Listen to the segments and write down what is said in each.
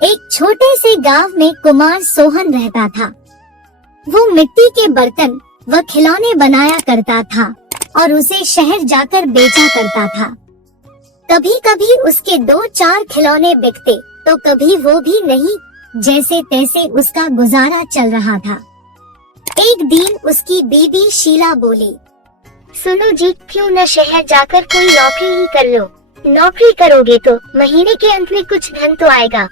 एक छोटे से गांव में कुमार सोहन रहता था। वो मिट्टी के बर्तन व खिलौने बनाया करता था और उसे शहर जाकर बेचा करता था। कभी कभी उसके 2-4 खिलौने बिकते तो कभी वो भी नहीं, जैसे तैसे उसका गुजारा चल रहा था। एक दिन उसकी बीवी शीला बोली, सुनो जी, क्यों न शहर जाकर कोई नौकरी ही कर लो। नौकरी करोगे तो महीने के अंत में कुछ धन तो आएगा।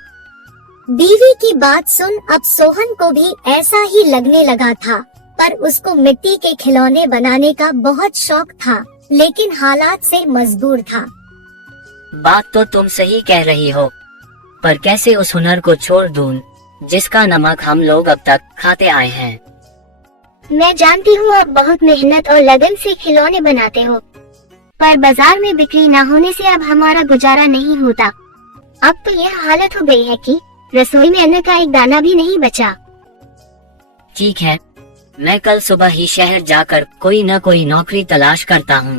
बीवी की बात सुन अब सोहन को भी ऐसा ही लगने लगा था, पर उसको मिट्टी के खिलौने बनाने का बहुत शौक था, लेकिन हालात से मजबूर था। बात तो तुम सही कह रही हो, पर कैसे उस हुनर को छोड़ दूं, जिसका नमक हम लोग अब तक खाते आए हैं। मैं जानती हूँ आप बहुत मेहनत और लगन से खिलौने बनाते हो, पर बाजार में बिक्री न होने से अब हमारा गुजारा नहीं होता। अब तो यह हालत हो गई है कि रसोई में अन्न का एक दाना भी नहीं बचा। ठीक है, मैं कल सुबह ही शहर जाकर कोई न कोई नौकरी तलाश करता हूँ।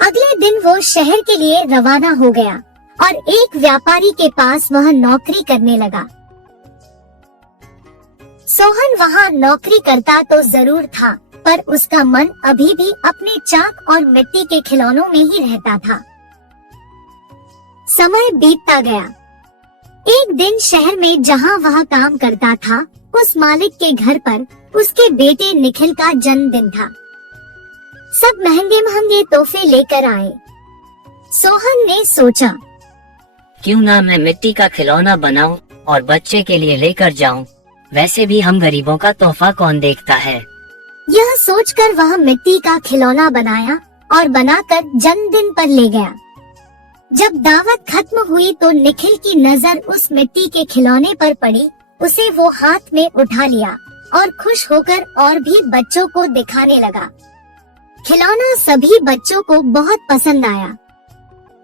अगले दिन वो शहर के लिए रवाना हो गया और एक व्यापारी के पास वह नौकरी करने लगा। सोहन वहाँ नौकरी करता तो जरूर था, पर उसका मन अभी भी अपने चाक और मिट्टी के खिलौनों में ही रहता था। समय बीतता गया। एक दिन शहर में जहाँ वह काम करता था, उस मालिक के घर पर उसके बेटे निखिल का जन्मदिन था। सब महंगे महंगे तोहफे लेकर आए। सोहन ने सोचा, क्यों ना मैं मिट्टी का खिलौना बनाऊं और बच्चे के लिए लेकर जाऊं। वैसे भी हम गरीबों का तोहफा कौन देखता है। यह सोचकर वह मिट्टी का खिलौना बनाया और बनाकर जन्मदिन पर ले गया। जब दावत खत्म हुई तो निखिल की नजर उस मिट्टी के खिलौने पर पड़ी। उसे वो हाथ में उठा लिया और खुश होकर और भी बच्चों को दिखाने लगा। खिलौना सभी बच्चों को बहुत पसंद आया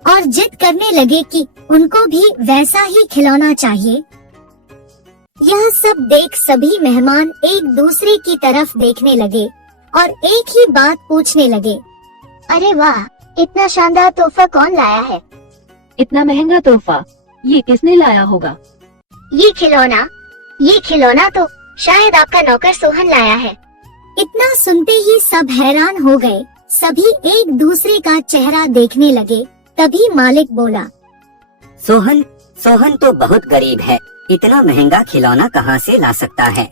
और जिद करने लगे कि उनको भी वैसा ही खिलौना चाहिए। यह सब देख सभी मेहमान एक दूसरे की तरफ देखने लगे और एक ही बात पूछने लगे, अरे वाह, इतना शानदार तोहफा कौन लाया है? इतना महंगा तोहफा ये किसने लाया होगा? ये खिलौना तो शायद आपका नौकर सोहन लाया है। इतना सुनते ही सब हैरान हो गए। सभी एक दूसरे का चेहरा देखने लगे। तभी मालिक बोला, सोहन तो बहुत गरीब है, इतना महंगा खिलौना कहाँ से ला सकता है?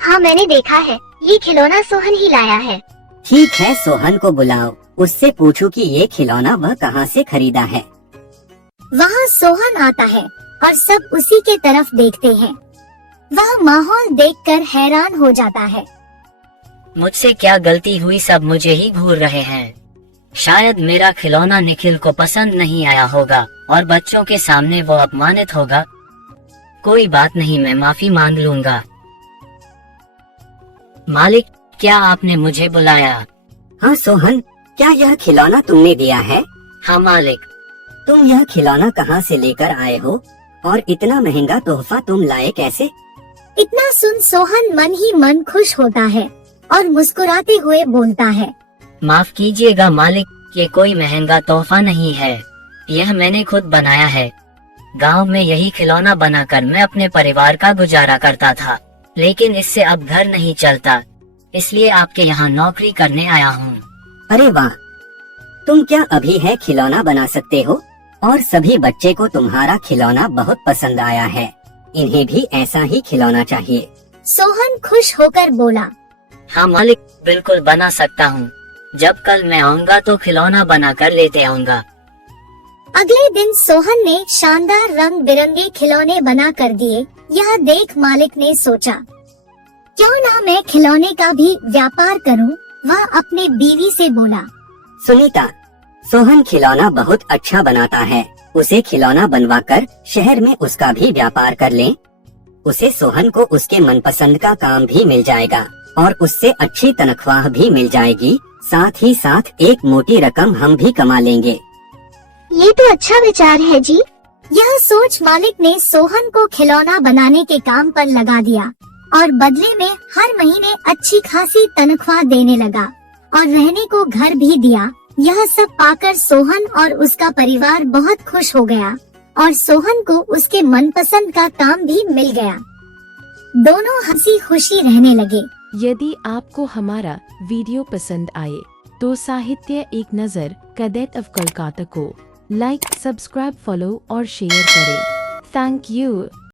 हाँ, मैंने देखा है, ये खिलौना सोहन ही लाया है। ठीक है, सोहन को बुलाओ, उससे पूछो कि ये खिलौना वह कहाँ से खरीदा है। वहाँ सोहन आता है और सब उसी के तरफ देखते हैं। वह माहौल देखकर हैरान हो जाता है। मुझसे क्या गलती हुई, सब मुझे ही घूर रहे हैं। शायद मेरा खिलौना निखिल को पसंद नहीं आया होगा और बच्चों के सामने वो अपमानित होगा। कोई बात नहीं, मैं माफी मांग लूंगा। मालिक, क्या आपने मुझे बुलाया? हाँ सोहन, क्या यह खिलौना तुमने दिया है? हाँ मालिक। तुम यह खिलौना कहाँ से लेकर आए हो और इतना महंगा तोहफा तुम लाए कैसे? इतना सुन सोहन मन ही मन खुश होता है और मुस्कुराते हुए बोलता है, माफ कीजिएगा मालिक, ये कोई महंगा तोहफा नहीं है, यह मैंने खुद बनाया है। गांव में यही खिलौना बनाकर मैं अपने परिवार का गुजारा करता था, लेकिन इससे अब घर नहीं चलता, इसलिए आपके यहाँ नौकरी करने आया हूँ। अरे वाह, तुम क्या अभी है खिलौना बना सकते हो? और सभी बच्चे को तुम्हारा खिलौना बहुत पसंद आया है, इन्हें भी ऐसा ही खिलौना चाहिए। सोहन खुश होकर बोला, हाँ मालिक, बिल्कुल बना सकता हूँ। जब कल मैं आऊँगा तो खिलौना बना कर लेते आऊँगा। अगले दिन सोहन ने शानदार रंग बिरंगे खिलौने बना कर दिए। यह देख मालिक ने सोचा, क्यों ना मैं खिलौने का भी व्यापार करूं। वह अपने बीवी से बोला, सुनीता, सोहन खिलौना बहुत अच्छा बनाता है, उसे खिलौना बनवाकर शहर में उसका भी व्यापार कर लें। उसे सोहन को उसके मनपसंद का काम भी मिल जाएगा और उससे अच्छी तनख्वाह भी मिल जाएगी, साथ ही साथ एक मोटी रकम हम भी कमा लेंगे। ये तो अच्छा विचार है जी। यह सोच मालिक ने सोहन को खिलौना बनाने के काम पर लगा दिया और बदले में हर महीने अच्छी खासी तनख्वाह देने लगा और रहने को घर भी दिया। यह सब पाकर सोहन और उसका परिवार बहुत खुश हो गया और सोहन को उसके मनपसंद का काम भी मिल गया। दोनों हंसी खुशी रहने लगे। यदि आपको हमारा वीडियो पसंद आए तो साहित्य एक नज़र कैडेट ऑफ कोलकाता को लाइक, सब्सक्राइब, फॉलो और शेयर करें। Thank you.